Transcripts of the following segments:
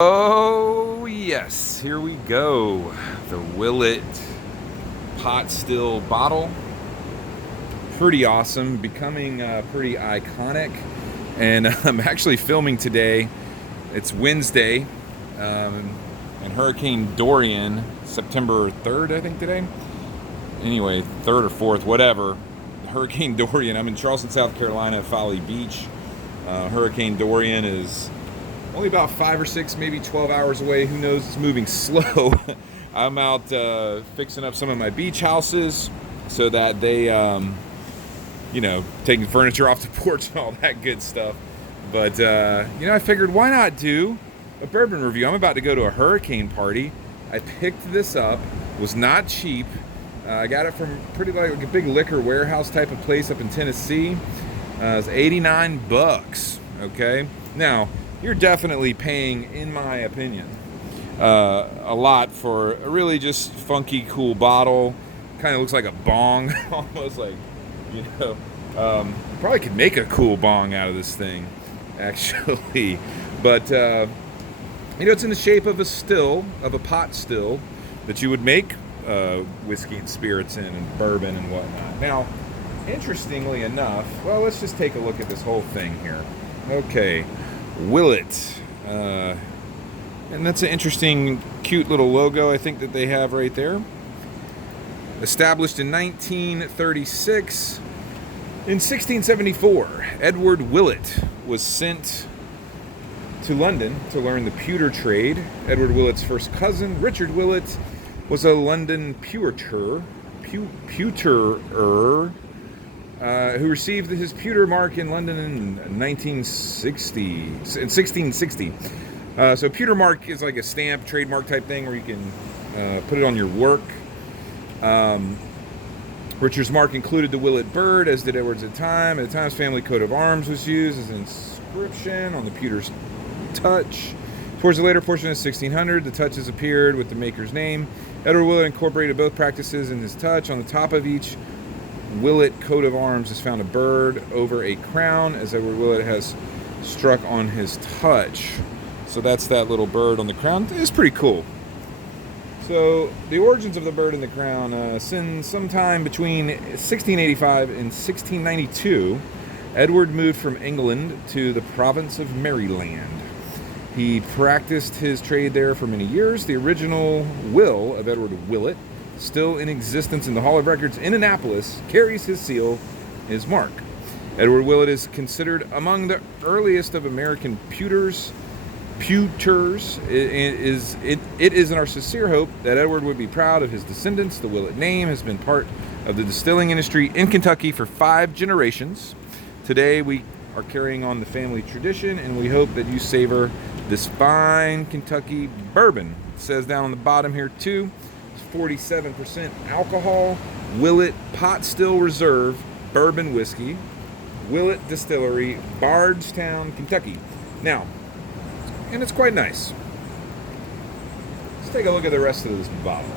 Oh yes, here we go. The Willet pot still bottle. Pretty awesome, becoming pretty iconic. And I'm actually filming today. It's Wednesday, and Hurricane Dorian, September 3rd, I think today. Anyway, 3rd or 4th, whatever. Hurricane Dorian. I'm in Charleston, South Carolina, at Folly Beach. Hurricane Dorian is only about 5 or 6, maybe 12 hours away. Who knows? It's moving slow. I'm out fixing up some of my beach houses so that they, taking furniture off the porch and all that good stuff. But, I figured why not do a bourbon review? I'm about to go to a hurricane party. I picked this up. Was not cheap. I got it from pretty like a big liquor warehouse type of place up in Tennessee. It's $89. Okay. Now, you're definitely paying, in my opinion, a lot for a really just funky, cool bottle. Kind of looks like a bong, almost like, probably could make a cool bong out of this thing, actually. But, it's in the shape of a pot still that you would make whiskey and spirits in and bourbon and whatnot. Now, interestingly enough, well, let's just take a look at this whole thing here. Okay. Willet, and that's an interesting, cute little logo I think that they have right there. Established in 1936. In 1674, Edward Willet was sent to London to learn the pewter trade. Edward Willet's first cousin, Richard Willet, was a London pewterer, who received his pewter mark in London in 1660. So pewter mark is like a stamp, trademark type thing where you can put it on your work. Richard's mark included the Willet bird, as did Edward's at the time. At the time, his family coat of arms was used as an inscription on the pewter's touch. Towards the later portion of 1600, the touches appeared with the maker's name. Edward Willet incorporated both practices in his touch. On the top of each Willet coat of arms is found a bird over a crown, as Edward Willet has struck on his touch. So that's that little bird on the crown. It's pretty cool. So the origins of the bird in the crown, since sometime between 1685 and 1692, Edward moved from England to the province of Maryland. He practiced his trade there for many years. The original will of Edward Willet, still in existence in the Hall of Records in Annapolis, carries his seal, his mark. Edward Willet is considered among the earliest of American pewters. It is our sincere hope that Edward would be proud of his descendants. The Willet name has been part of the distilling industry in Kentucky for 5 generations. Today we are carrying on the family tradition, and we hope that you savor this fine Kentucky bourbon. It says down on the bottom here too, 47% alcohol, Willet Pot Still Reserve Bourbon Whiskey, Willet Distillery, Bardstown, Kentucky. Now, and it's quite nice. Let's take a look at the rest of this bottle.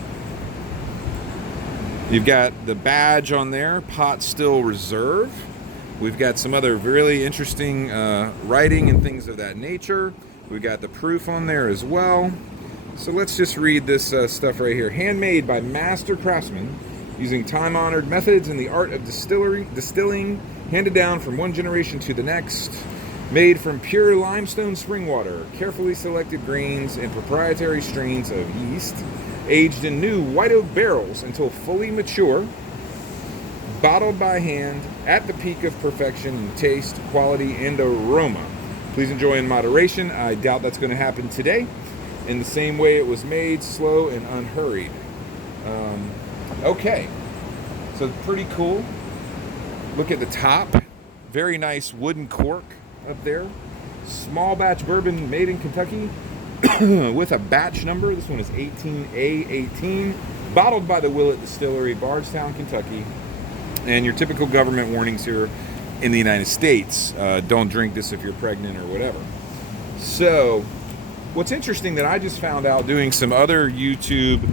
You've got the badge on there, Pot Still Reserve. We've got some other really interesting writing and things of that nature. We've got the proof on there as well. So let's just read this stuff right here. Handmade by master craftsmen using time-honored methods in the art of distilling, handed down from one generation to the next. Made from pure limestone spring water, carefully selected grains and proprietary strains of yeast. Aged in new white oak barrels until fully mature. Bottled by hand at the peak of perfection in taste, quality, and aroma. Please enjoy in moderation. I doubt that's going to happen today. In the same way it was made, slow and unhurried. Okay, so pretty cool. Look at the top. Very nice wooden cork up there. Small batch bourbon made in Kentucky with a batch number. This one is 18A18. Bottled by the Willet Distillery, Bardstown, Kentucky. And your typical government warnings here in the United States. Don't drink this if you're pregnant or whatever. So, what's interesting that I just found out doing some other YouTube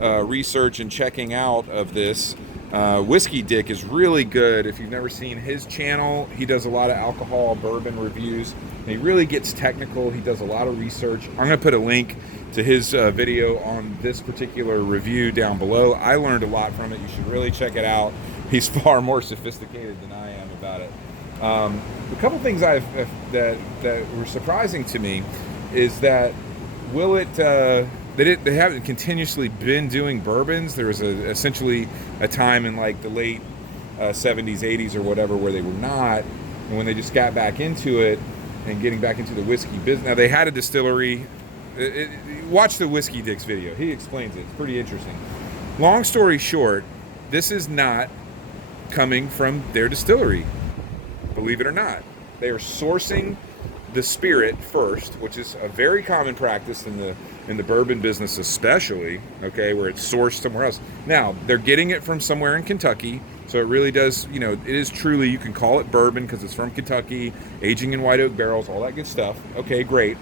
research and checking out of this, Whiskey Dick is really good. If you've never seen his channel, he does a lot of alcohol bourbon reviews. And he really gets technical. He does a lot of research. I'm going to put a link to his video on this particular review down below. I learned a lot from it. You should really check it out. He's far more sophisticated than I am about it. A couple things that were surprising to me is that Willet, they haven't continuously been doing bourbons. There was essentially a time in like the late 70s, 80s or whatever where they were not. And when they just got back into it and getting back into the whiskey business. Now they had a distillery. Watch the Whiskey Dick's video. He explains it. It's pretty interesting. Long story short, this is not coming from their distillery. Believe it or not. They are sourcing the spirit first, which is a very common practice in the bourbon business especially, okay, where it's sourced somewhere else. Now, they're getting it from somewhere in Kentucky, so it really does, you know, it is truly, you can call it bourbon because it's from Kentucky, aging in white oak barrels, all that good stuff. Okay, great.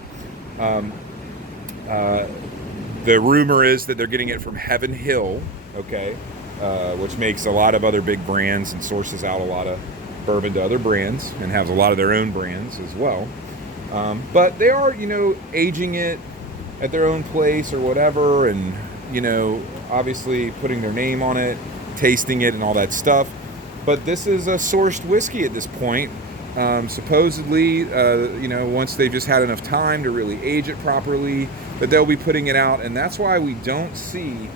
The rumor is that they're getting it from Heaven Hill, okay, which makes a lot of other big brands and sources out a lot of bourbon to other brands and has a lot of their own brands as well. But they are, you know, aging it at their own place or whatever, and, you know, obviously putting their name on it, tasting it and all that stuff. But this is a sourced whiskey at this point. Supposedly, you know, once they've just had enough time to really age it properly, that they'll be putting it out. And that's why we don't see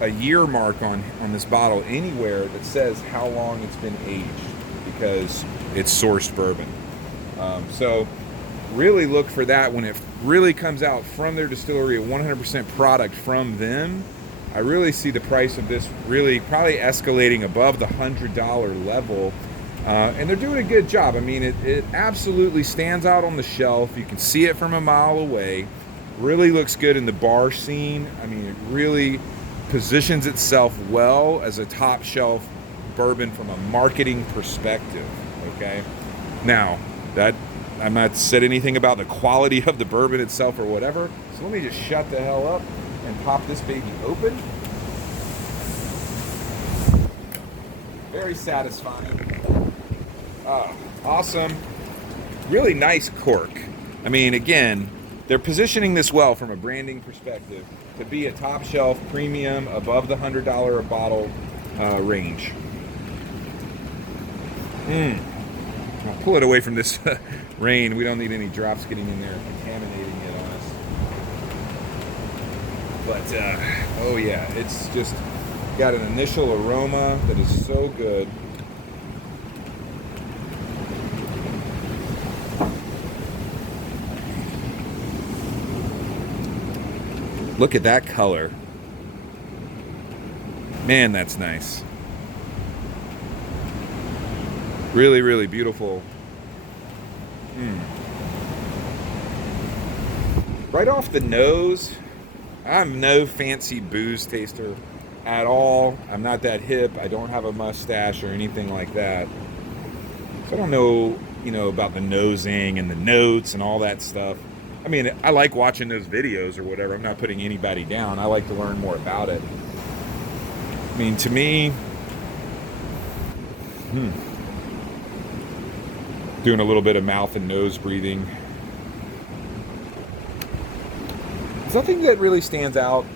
a year mark on this bottle anywhere that says how long it's been aged, because it's sourced bourbon. So really look for that when it really comes out from their distillery, a 100% product from them. I really see the price of this really probably escalating above the $100 level. And they're doing a good job. I mean, it absolutely stands out on the shelf. You can see it from a mile away. Really looks good in the bar scene. I mean, it really positions itself well as a top shelf bourbon from a marketing perspective, okay? Now, that I'm not said anything about the quality of the bourbon itself or whatever, so let me just shut the hell up and pop this baby open. Very satisfying. Awesome. Really nice cork. I mean, again, they're positioning this well from a branding perspective to be a top shelf premium above the $100 a bottle range. I'll pull it away from this rain. We don't need any drops getting in there contaminating it on us. But oh yeah, it's just got an initial aroma that is so good. Look at that color. Man, that's nice. Really, really beautiful. Right off the nose, I'm no fancy booze taster at all. I'm not that hip. I don't have a mustache or anything like that. So I don't know, you know, about the nosing and the notes and all that stuff. I mean, I like watching those videos or whatever. I'm not putting anybody down. I like to learn more about it. I mean, to me, doing a little bit of mouth and nose breathing. There's nothing that really stands out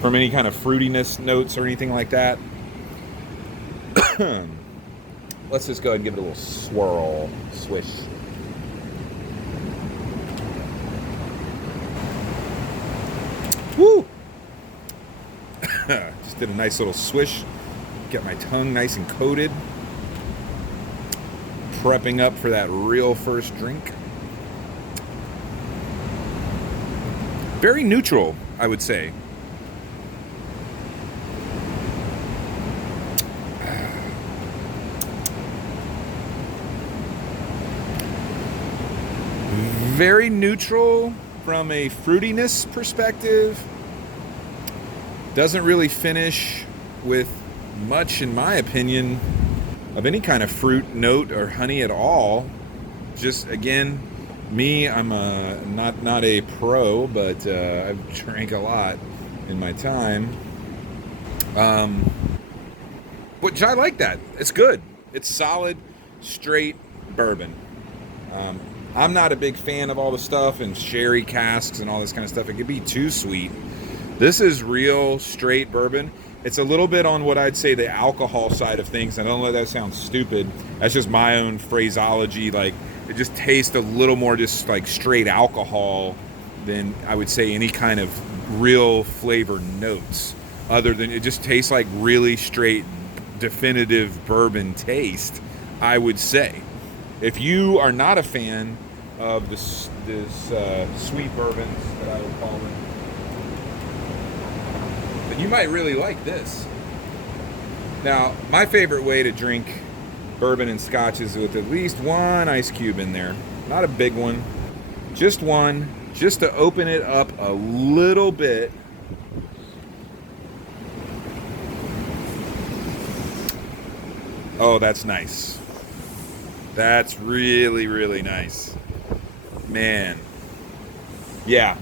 from any kind of fruitiness notes or anything like that. Let's just go ahead and give it a little swirl, swish. Woo! Just did a nice little swish. Get my tongue nice and coated. Prepping up for that real first drink. Very neutral, I would say. Very neutral from a fruitiness perspective. Doesn't really finish with much, in my opinion, of any kind of fruit note or honey at all. Just, again, me, I'm not a pro, but I've drank a lot in my time. Um, which I like that. It's good. It's solid, straight bourbon. I'm not a big fan of all the stuff and sherry casks and all this kind of stuff. It could be too sweet. This is real straight bourbon. It's a little bit on what I'd say the alcohol side of things. I don't know if that sounds stupid. That's just my own phraseology. Like, it just tastes a little more just like straight alcohol than I would say any kind of real flavor notes. Other than it just tastes like really straight, definitive bourbon taste, I would say. If you are not a fan of this sweet bourbons that I would call them, then you might really like this. Now, my favorite way to drink bourbon and scotch is with at least one ice cube in there. Not a big one, just one, just to open it up a little bit. Oh, that's nice. That's really, really nice. Man. Yeah.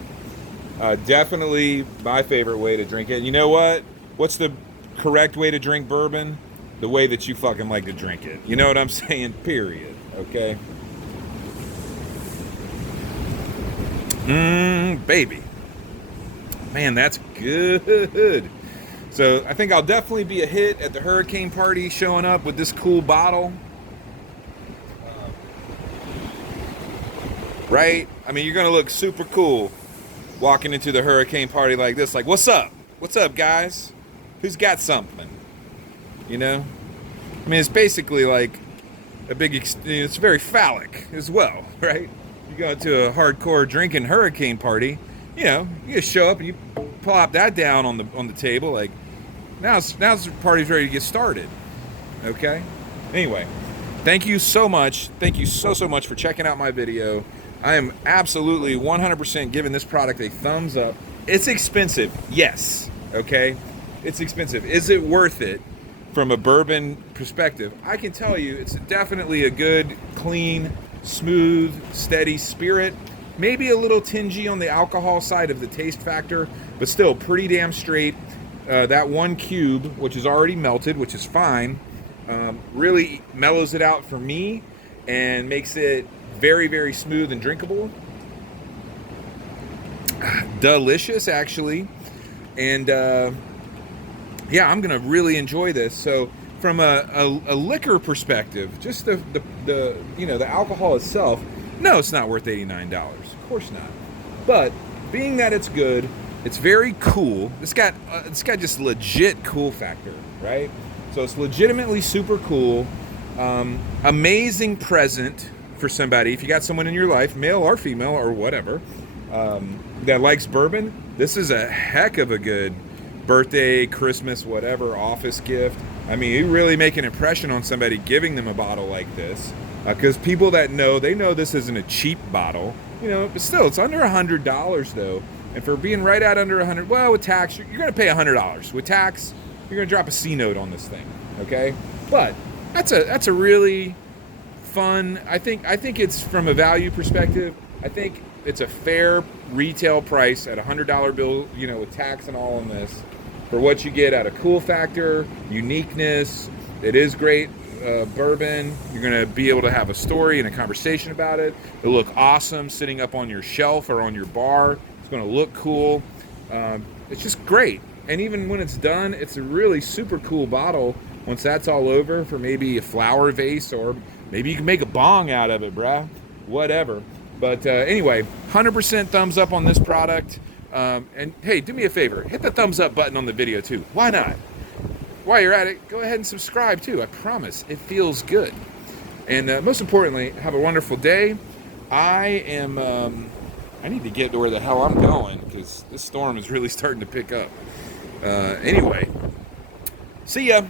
Definitely my favorite way to drink it. You know what? What's the correct way to drink bourbon? The way that you fucking like to drink it. You know what I'm saying? Period. Okay? Baby. Man, that's good. So I think I'll definitely be a hit at the hurricane party, showing up with this cool bottle. Right? I mean, you're going to look super cool walking into the hurricane party like this. Like, what's up? What's up, guys? Who's got something? You know? I mean, it's basically like a big, it's very phallic as well, right? You go to a hardcore drinking hurricane party, you know, you just show up and you plop that down on the table. Like, now's the party's ready to get started. Okay? Anyway, thank you so much. Thank you so much for checking out my video. I am absolutely 100% giving this product a thumbs up. It's expensive, yes, okay? It's expensive. Is it worth it from a bourbon perspective? I can tell you it's definitely a good, clean, smooth, steady spirit. Maybe a little tingy on the alcohol side of the taste factor, but still pretty damn straight. That one cube, which is already melted, which is fine, really mellows it out for me and makes it very, very smooth and drinkable. Delicious, actually. And yeah, I'm gonna really enjoy this. So from a liquor perspective, just the you know, the alcohol itself, no, it's not worth $89. Of course not. But being that it's good, it's very cool. It's got just legit cool factor, right? So it's legitimately super cool. Amazing present for somebody. If you got someone in your life, male or female or whatever, that likes bourbon, this is a heck of a good birthday, Christmas, whatever, office gift. I mean, you really make an impression on somebody giving them a bottle like this, because people that know, they know this isn't a cheap bottle, you know, but still, it's under $100 though. And for being right at under 100, well, with tax, you're going to pay $100. With tax, you're going to drop a C note on this thing, okay? But that's a really fun. I think it's, from a value perspective, I think it's a fair retail price at $100 bill, you know, with tax and all on this, for what you get out of cool factor, uniqueness. It is great bourbon. You're going to be able to have a story and a conversation about it. It'll look awesome sitting up on your shelf or on your bar. It's going to look cool. It's just great. And even when it's done, it's a really super cool bottle once that's all over, for maybe a flower vase, or maybe you can make a bong out of it, bruh. Whatever. But anyway, 100% thumbs up on this product. And hey, do me a favor. Hit the thumbs up button on the video too. Why not? While you're at it, go ahead and subscribe too. I promise it feels good. And most importantly, have a wonderful day. I need to get to where the hell I'm going, because this storm is really starting to pick up. Anyway, see ya.